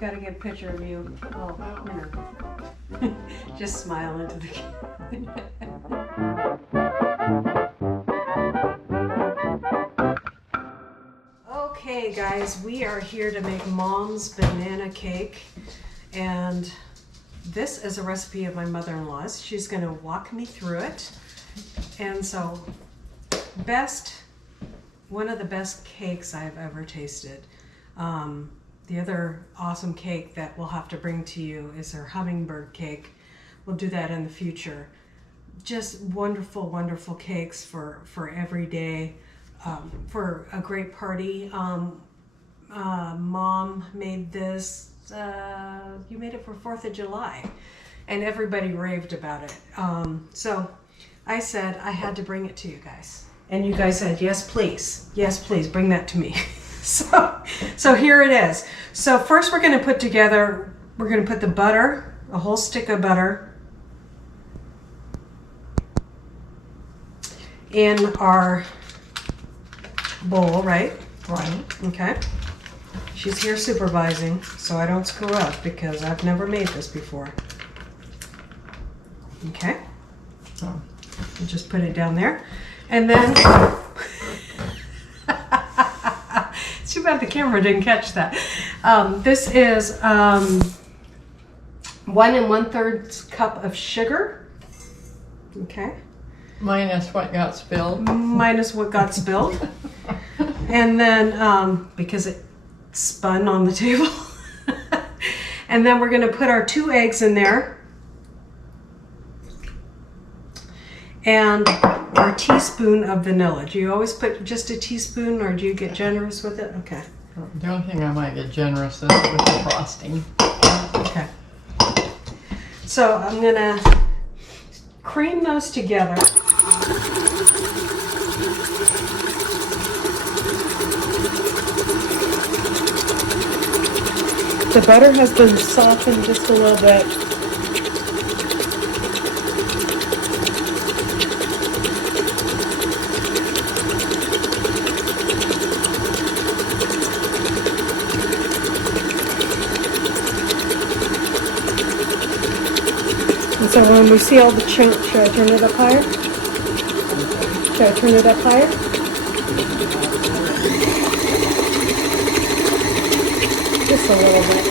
got to get a picture of you. Oh, you know. Just smile into the camera. Okay, guys, we are here to make Mom's banana cake, and this is a recipe of my mother-in-law's. She's going to walk me through it, and so one of the best cakes I've ever tasted. The other awesome cake that we'll have to bring to you is her hummingbird cake. We'll do that in the future. Just wonderful, wonderful cakes for every day, for a great party. Mom made this, you made it for 4th of July, and everybody raved about it. So I said I had to bring it to you guys. And you guys said, yes, please, bring that to me. So here it is. So first we're going to put the butter, a whole stick of butter, in our bowl, right? Right. Okay. She's here supervising, so I don't screw up because I've never made this before. Okay. Oh. We'll just put it down there. And then, too bad the camera didn't catch that. This is 1 1/3 cup of sugar. Okay. Minus what got spilled. Minus what got spilled. And then, because it spun on the table. And then we're going to put our 2 eggs in there. And our teaspoon of vanilla. Do you always put just a teaspoon, or do you get generous with it? Okay. The only thing I might get generous with the frosting. Okay. So I'm gonna cream those together. The butter has been softened just a little bit. So when we see all the chunks, should I turn it up higher? Should I turn it up higher? Just a little bit.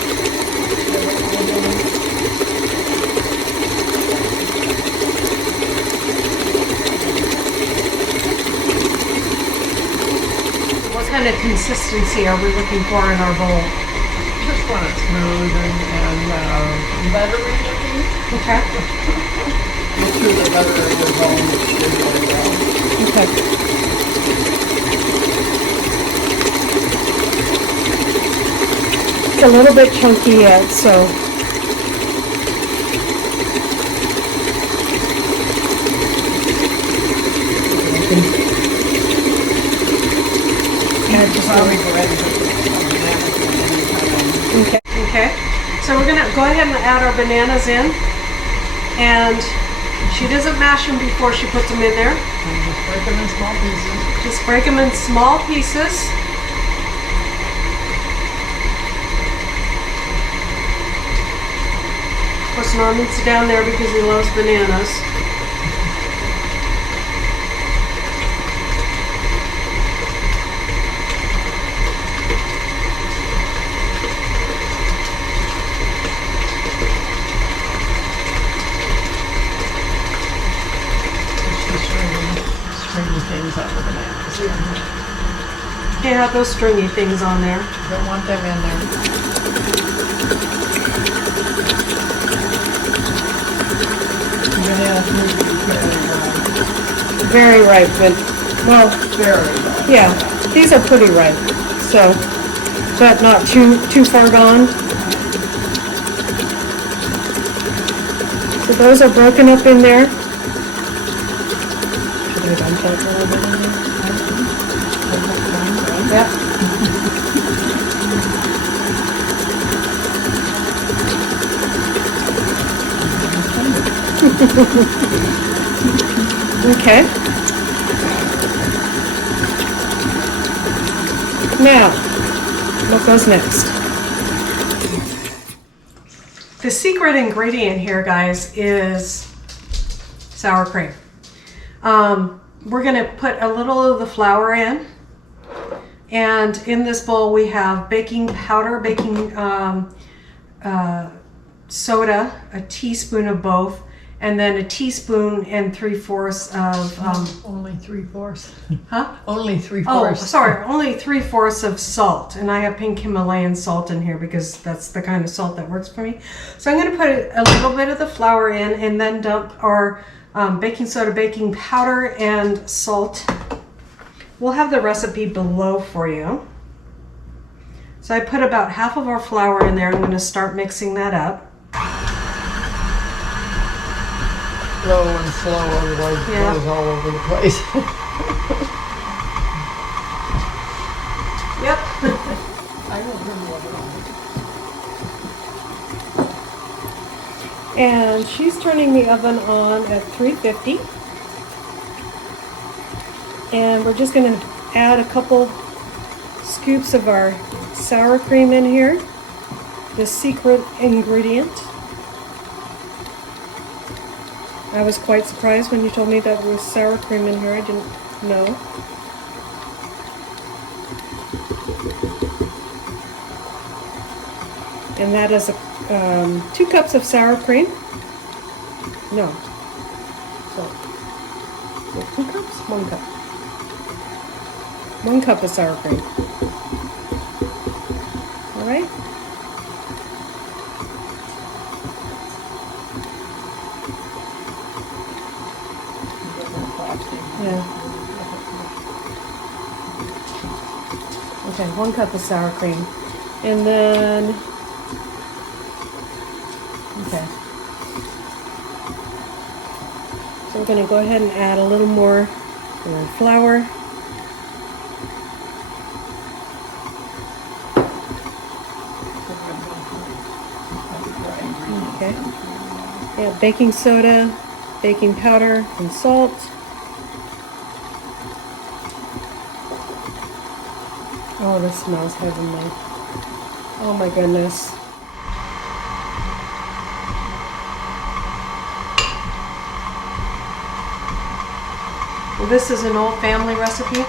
What kind of consistency are we looking for in our bowl? Just want it smooth and buttery looking. Okay. Make sure the butter in the bowl is really well. Okay. It's a little bit chunky yet, so. Yeah, just probably go ahead and put Okay. Okay. So we're gonna go ahead and add our bananas in, and she doesn't mash them before she puts them in there. and just break them in small pieces. Just break them in small pieces. Of course, Norman's down there because he loves bananas. Things on the bananas. Can't have those stringy things on there. Don't want them in there. Bananas need to be Very ripe, but, well, very ripe. yeah, these are pretty ripe, so, but not too far gone. So those are broken up in there. Should we dump that a little bit in there? Yep. Okay. Now, what goes next? The secret ingredient here, guys, is sour cream. We're going to put a little of the flour in. And in this bowl we have baking powder, baking soda, a teaspoon of both, and then a teaspoon and 3/4 of... only 3/4. Huh? Only 3/4. Oh, sorry, only 3/4 of salt. And I have pink Himalayan salt in here because that's the kind of salt that works for me. So I'm going to put a little bit of the flour in and then dump our baking soda, baking powder, and salt. We'll have the recipe below for you. So I put about half of our flour in there. I'm going to start mixing that up. Slow and slow, otherwise it goes all over the place. Yep. I don't remember what it was. And she's turning the oven on at 350. And we're just going to add a couple scoops of our sour cream in here, the secret ingredient. I was quite surprised when you told me that there was sour cream in here. I didn't know. And that is 2 cups of sour cream. No. So, 2 cups? 1 cup. 1 cup of sour cream. All right. Yeah. Okay, 1 cup of sour cream. And then, okay. So we're going to go ahead and add a little more flour. Okay. Yeah, baking soda, baking powder, and salt. Oh, this smells heavenly. Oh my goodness. Well, this is an old family recipe.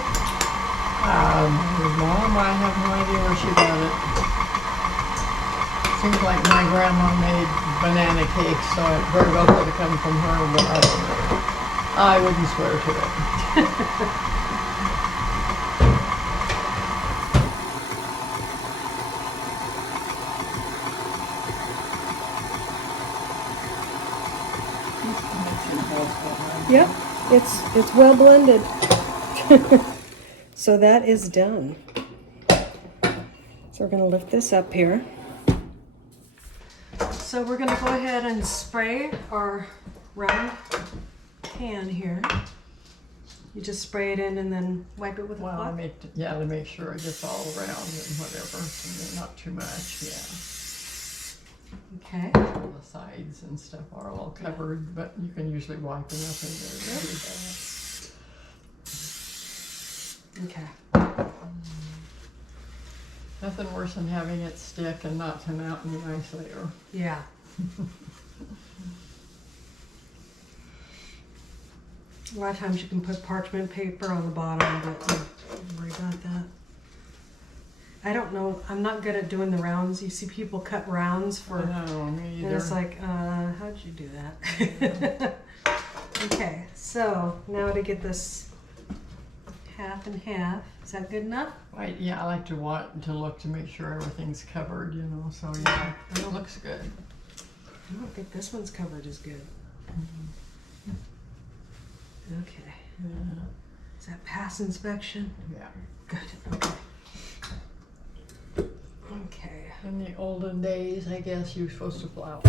Mom, I have no idea where she got it. Seems like my grandma made banana cakes, so it very well could have come from her, but I don't know. I wouldn't swear to it. Yep, it's well blended. So that is done. So we're going to lift this up here. So we're going to go ahead and spray our round pan here. You just spray it in and then wipe it with a cloth? To make sure it gets all around and whatever. And not too much, yeah. Okay. All the sides and stuff are all covered, but you can usually wipe enough in there to do that. Okay. Nothing worse than having it stick and not come out any nice later. Yeah. A lot of times you can put parchment paper on the bottom, but don't worry about that. I don't know. I'm not good at doing the rounds. You see people cut rounds for... No, me either. And it's like, how'd you do that? Okay, so now to get this half and half. Is that good enough? I like to look to make sure everything's covered, you know, so yeah, it looks good. I don't think this one's covered as good. Okay. Does that pass inspection? Yeah. Good, okay. Okay. In the olden days, I guess you were supposed to flour.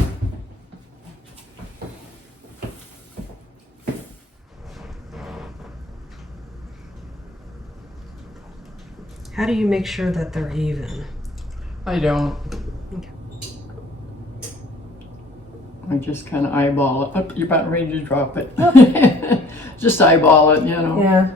How do you make sure that they're even? I don't. Okay. I just kind of eyeball it. Oh, you're about ready to drop it. Just eyeball it, you know. Yeah.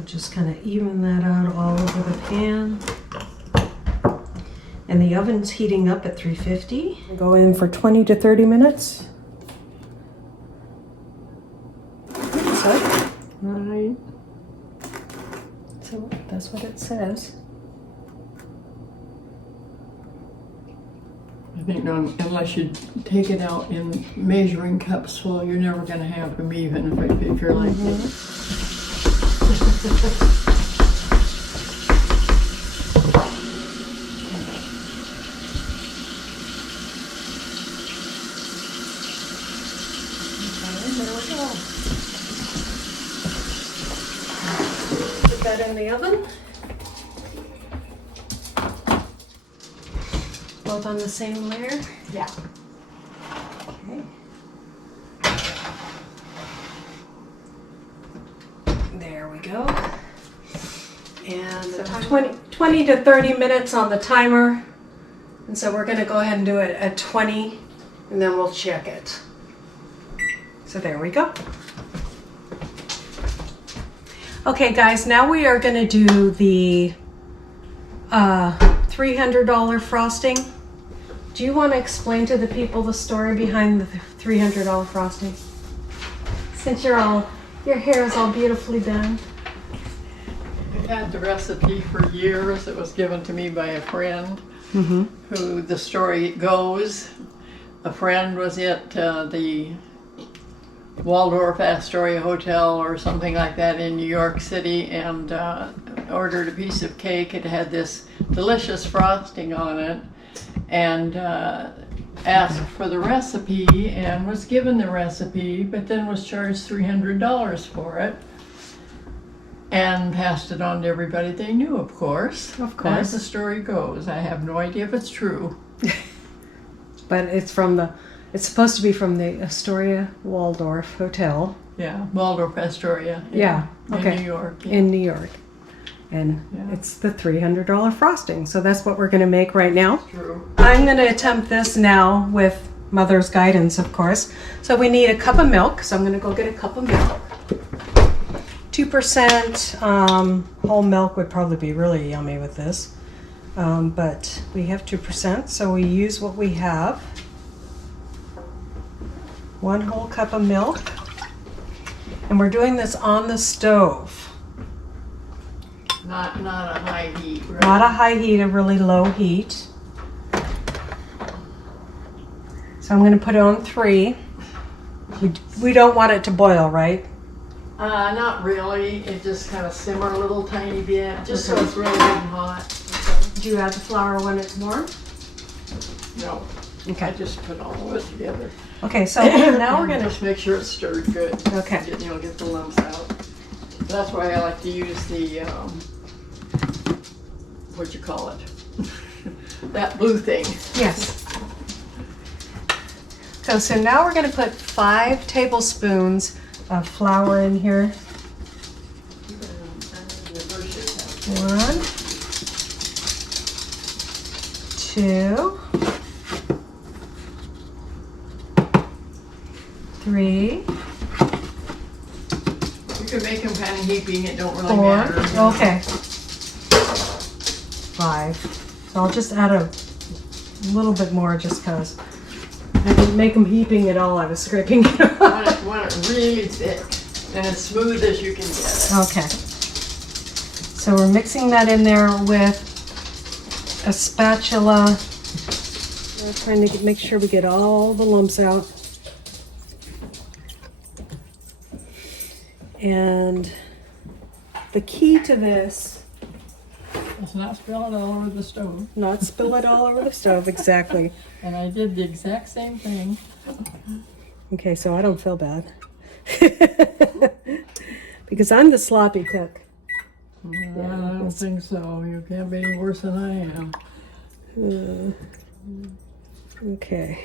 We'll just kind of even that out all over the pan. And the oven's heating up at 350. Go in for 20 to 30 minutes. So, Right. so that's what it says. I think unless you take it out in measuring cups full, you're never going to have them even if you're like this. Put that in the oven. Both on the same layer? Yeah. Okay. There we go. And So 20 to 30 minutes on the timer. And so we're going to go ahead and do it at 20 and then we'll check it. So there we go. Okay guys, now we are going to do the $300 frosting. Do you want to explain to the people the story behind the $300 frosting? Since your hair is all beautifully done. I've had the recipe for years. It was given to me by a friend who, the story goes, a friend was at the Waldorf Astoria Hotel or something like that in New York City and ordered a piece of cake. It had this delicious frosting on it and asked for the recipe and was given the recipe, but then was charged $300 for it and passed it on to everybody they knew, of course. Of course. As the story goes. I have no idea if it's true. But it's supposed to be from the Astoria Waldorf Hotel. Yeah, Waldorf Astoria. Yeah, okay. In New York. Yeah. In New York. And it's the $300 frosting. So that's what we're going to make right now. True. I'm going to attempt this now with Mother's guidance, of course. So we need a cup of milk. So I'm going to go get a cup of milk. 2% whole milk would probably be really yummy with this. But we have 2%, so we use what we have. 1 whole cup of milk. And we're doing this on the stove. Not a high heat, right? Not a high heat, a really low heat. So I'm going to put it on 3. We don't want it to boil, right? Not really. It just kind of simmer a little tiny bit, just so it's really good and hot. Do you add the flour when it's warm? No. Okay. I just put all of it together. Okay, so now we're going to... Just make sure it's stirred good. Okay. Get the lumps out. That's why I like to use the, what you call it? That blue thing. Yes. So now we're going to put 5 tablespoons of flour in here. 1, 2, 3. You can make them kind of heaping, it don't really 4. matter. Okay. 5. So I'll just add a little bit more just because I didn't make them heaping at all. I was scraping it off. Want it really thick and as smooth as you can get it. Okay. So we're mixing that in there with a spatula. We're trying to make sure we get all the lumps out. And the key to this, Let's not spill it all over the stove. not spill it all over the stove, exactly. And I did the exact same thing. Okay, so I don't feel bad. Because I'm the sloppy cook. I don't think so. You can't be any worse than I am. Okay.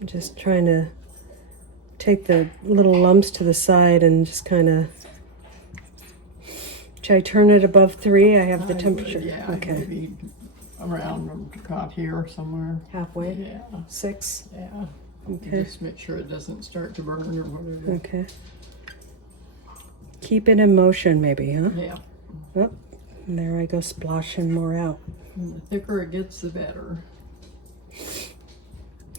I'm just trying to take the little lumps to the side and just kind of... Should I turn it above 3? I have the temperature. Yeah, Okay. maybe around about here somewhere. Halfway? Yeah, 6? yeah. Okay. Just make sure it doesn't start to burn or whatever. Okay. Keep it in motion maybe, huh? Yeah. Oh, and there I go splashing more out. And the thicker it gets, the better.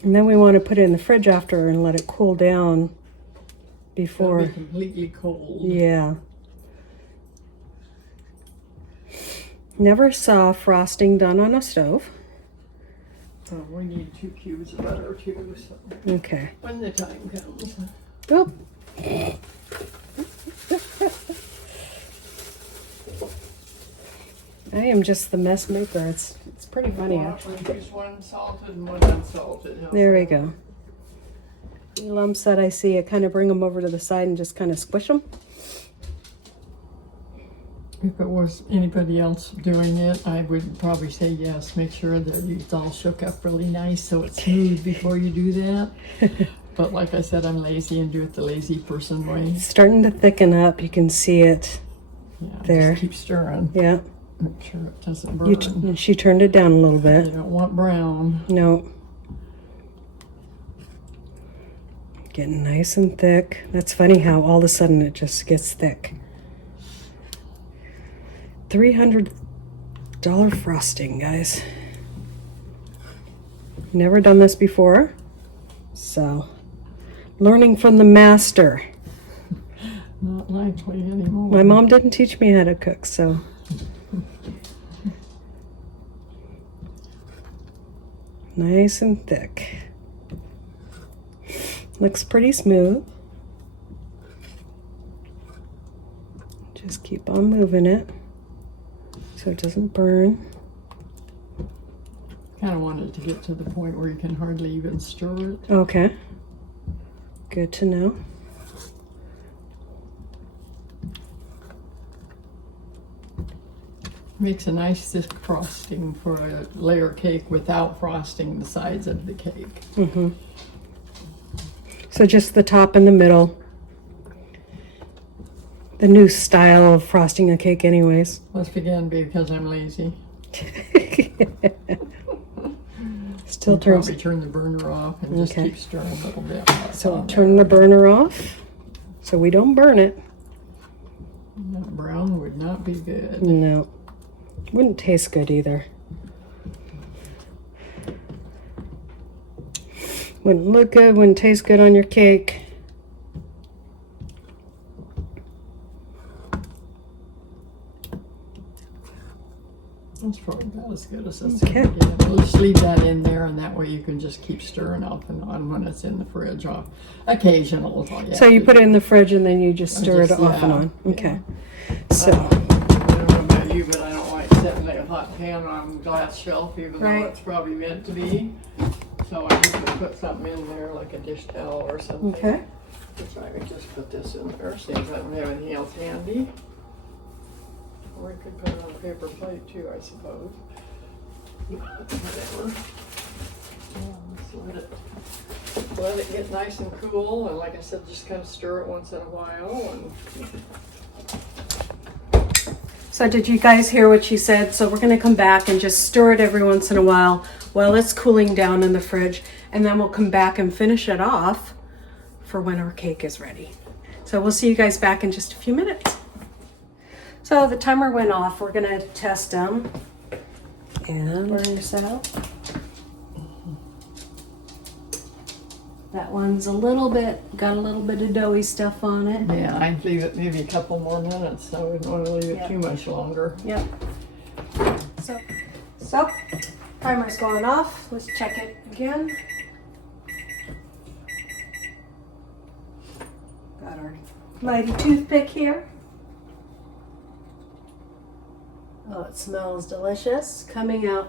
And then we want to put it in the fridge after and let it cool down It'll before. be completely cold. Yeah. Never saw frosting done on a stove. We need 2 cubes of butter too, so Okay. when the time comes. Oop. I am just the mess maker. It's pretty funny actually. We use one salted and one unsalted. How's There we that? go. Any lumps that I see, I kind of bring them over to the side and just kind of squish them. If it was anybody else doing it, I would probably say yes. Make sure that it's all shook up really nice so it's smooth before you do that. But like I said, I'm lazy and do it the lazy person way. It's starting to thicken up. You can see it. Yeah, There. just keep stirring. Yeah. Make sure it doesn't burn. She turned it down a little You bit. don't want brown. No. Getting nice and thick. That's funny how all of a sudden it just gets thick. $300 frosting, guys. Never done this before. So, learning from the master. Not likely anymore. My mom didn't teach me how to cook, so. Nice and thick. Looks pretty smooth. Just keep on moving it so it doesn't burn. Kind of wanted to get to the point where you can hardly even stir it. Okay. Good to know. Makes a nice thick frosting for a layer cake without frosting the sides of the cake. Mm-hmm. So just the top and the middle. The new style of frosting a cake anyways. Must again be because I'm lazy. Still You turns. probably turn the burner off and just Okay. keep stirring a little bit. while it's So on turn the burner off so we don't burn it. there. That brown would not be good. No. Wouldn't taste good either. Wouldn't look good, wouldn't taste good on your cake. That's probably about as good as it's Okay. going to get. We'll just leave that in there, and that way you can just keep stirring off and on when it's in the fridge. Off occasional. So you put it in the fridge and then you just stir it just- off and yeah, on. Okay. I So, don't know about you, but I don't like setting a hot pan on a glass shelf, even Right. though it's probably meant to be. So I usually put something in there, like a dish towel or something. okay. Which I could just put this in there, see if I don't have anything else handy. Or we could put it on a paper plate too, I suppose. Whatever. Yeah, just let it get nice and cool, and like I said, just kind of stir it once in a while. And So did you guys hear what she said? So we're going to come back and just stir it every once in a while it's cooling down in the fridge. And then we'll come back and finish it off for when our cake is ready. So we'll see you guys back in just a few minutes. So the timer went off. We're going to test them. And burn this out. That one's got a little bit of doughy stuff on it. yeah, I'd leave it maybe a couple more minutes. I wouldn't want to leave it Yeah. too much longer. Yep. So timer's going off. Let's check it again. Got our mighty toothpick here. Oh, it smells delicious. Coming out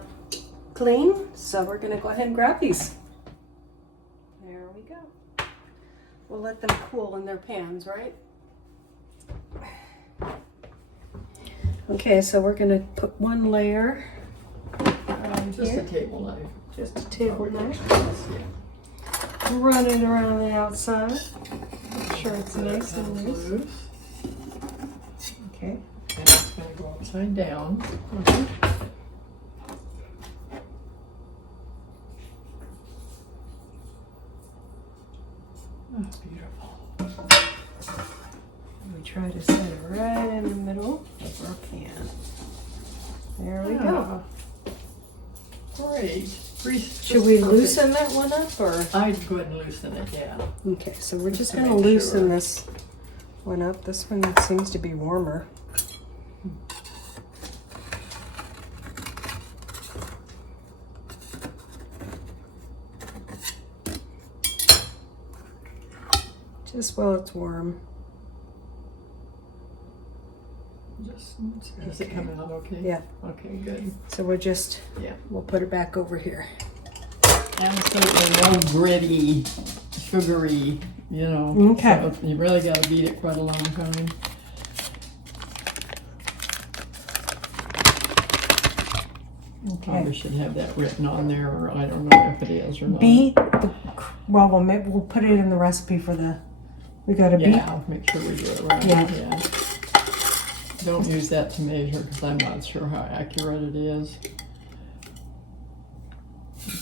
clean. So we're gonna go ahead and grab these. There we go. We'll let them cool in their pans, right? Okay, so we're gonna put one layer Just here. a table knife. Just a table knife. Yeah. Run it around the outside. Make sure it's nice and loose. Okay. And it's going to go upside down. That's beautiful. We try to set it right in the middle of our pan. There we go. Great. Should we loosen that one up, or? I'd go ahead and loosen it, yeah. Okay, so we're just To going to make loosen sure. this one up. This one seems to be warmer. Just while it's warm. Is it coming out okay? Yeah. Okay, good. So we'll put it back over here. And certainly no gritty, sugary, you know. Okay. So you really got to beat it quite a long time. Probably should have that written on there, or I don't know if it is or not. We'll put it in the recipe for we got to beat. Yeah, make sure we do it right. Yeah. Don't use that to measure because I'm not sure how accurate it is.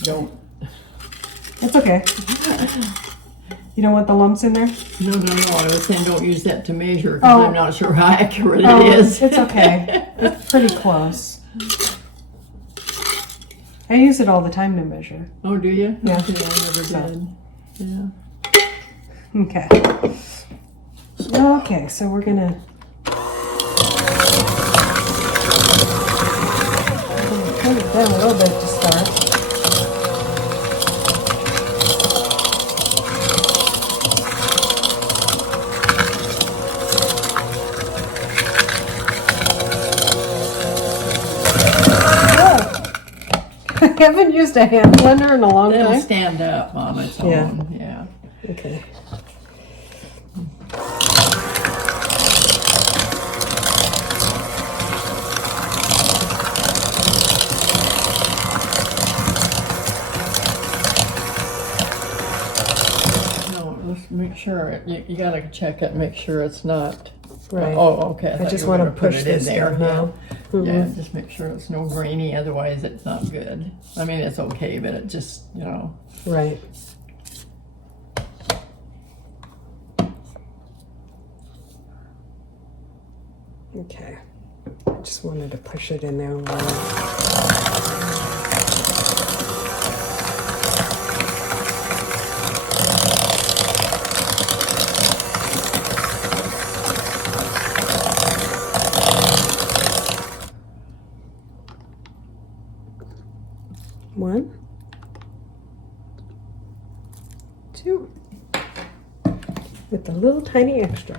Don't. It's okay. You don't want the lumps in there? No. I was saying don't use that to measure because I'm not sure how accurate it is. It's okay. It's pretty close. I use it all the time to measure. Oh, do you? Yeah. Okay, I never did. Yeah. Okay. Okay, so we're gonna turn it down a little bit to start. I haven't used a hand blender in a long It'll time. stand up on its own. Yeah. Okay. No, let's make sure. You got to check it, make sure it's not. Right. Oh, okay. I thought just you were want to gonna put push it in this there. down now. Yeah, just make sure it's no grainy, otherwise it's not good. I mean, it's okay, but it just, you know. Right. Okay. I just wanted to push it in there a little. One, two, with a little tiny extra.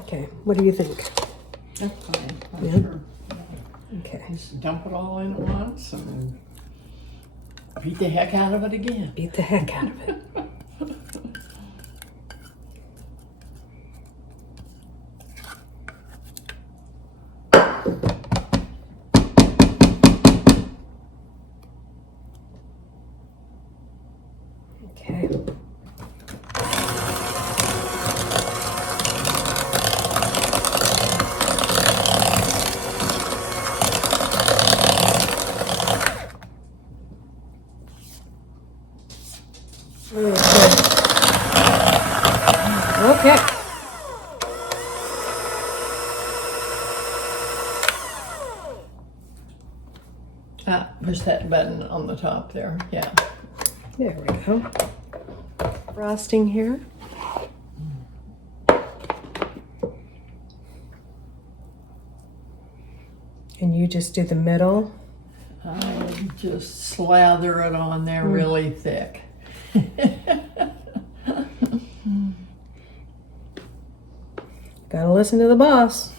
Okay, what do you think? That's fine. I'm Yeah. sure. Okay, Just dump it all in at once and beat the heck out of it again. beat the heck out of it. Okay. Okay. Push that button on the top there. Yeah. There we go. Frosting here. And you just do the middle. I just slather it on there really thick. Gotta listen to the boss.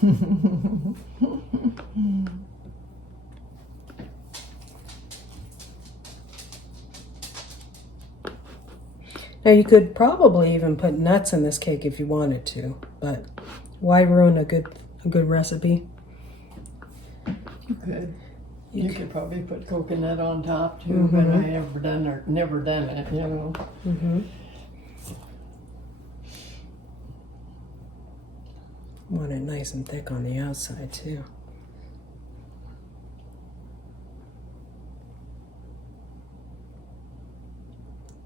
Now you could probably even put nuts in this cake if you wanted to, but why ruin a good recipe? You could. You could probably put coconut on top too, but I never done it, you know. Want it nice and thick on the outside too.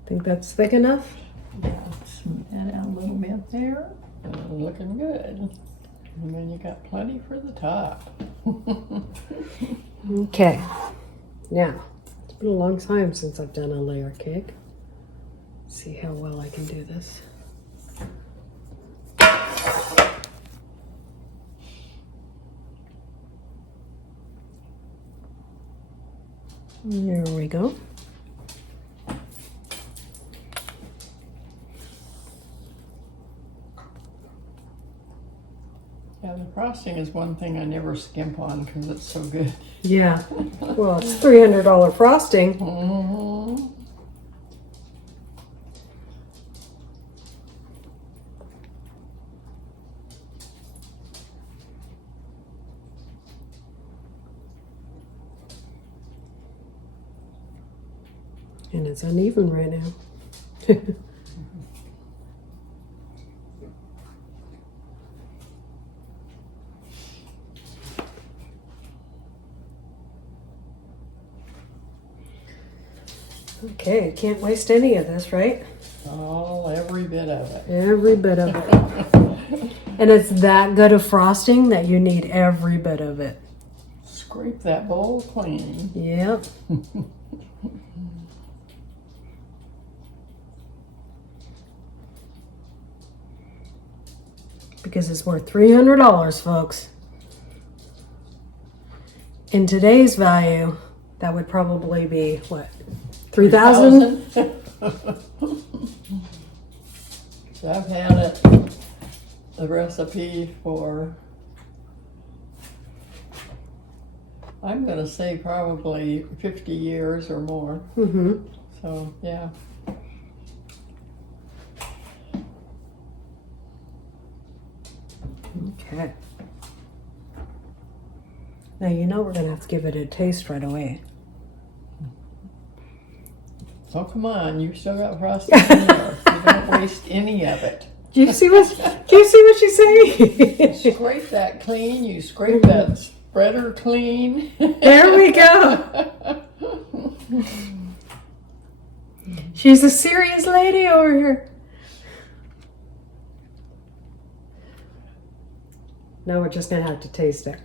Think that's thick enough? Yeah, smooth that out a little bit there. Looking good. And then you got plenty for the top. Okay. Now, it's been a long time since I've done a layer cake. See how well I can do this. There we go. Yeah, the frosting is one thing I never skimp on because it's so good. Yeah. Well, it's $300 frosting. And it's uneven right now. Okay, can't waste any of this, right? Oh, every bit of it. Every bit of it. And it's that good of frosting that you need every bit of it. Scrape that bowl clean. Yep. Because it's worth $300, folks. In today's value, that would probably be, what, 3,000? So I've had it, the recipe for, I'm going to say probably 50 years or more. So, yeah. Okay. Now you know we're going to have to give it a taste right away. Oh, come on, you still got frosting in there. You don't waste any of it. Do you see what she's saying? Scrape that clean, you scrape that spreader clean. There we go. She's a serious lady over here. Now we're just going to have to taste it.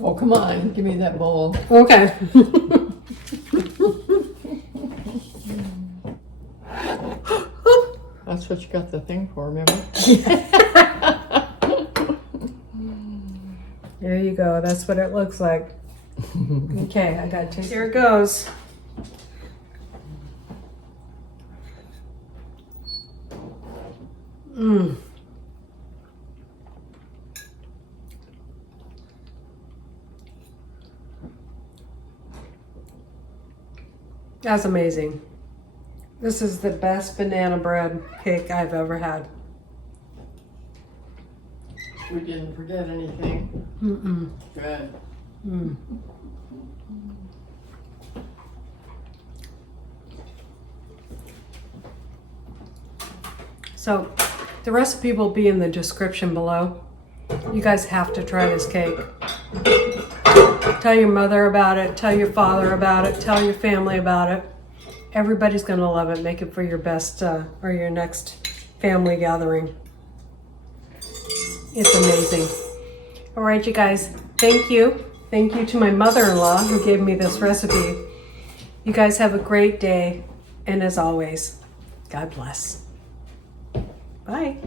Oh, come on, give me that bowl. Okay. That's what you got the thing for, remember? There you go. That's what it looks like. Okay, I got to taste. Here it goes. That's amazing. This is the best banana bread cake I've ever had. We didn't forget anything. Good. So the recipe will be in the description below. You guys have to try this cake. Tell your mother about it, tell your father about it, tell your family about it. Everybody's gonna love it. Make it for your best or your next family gathering. It's amazing. All right, you guys, thank you. Thank you to my mother-in-law who gave me this recipe. You guys have a great day. And as always, God bless. Bye.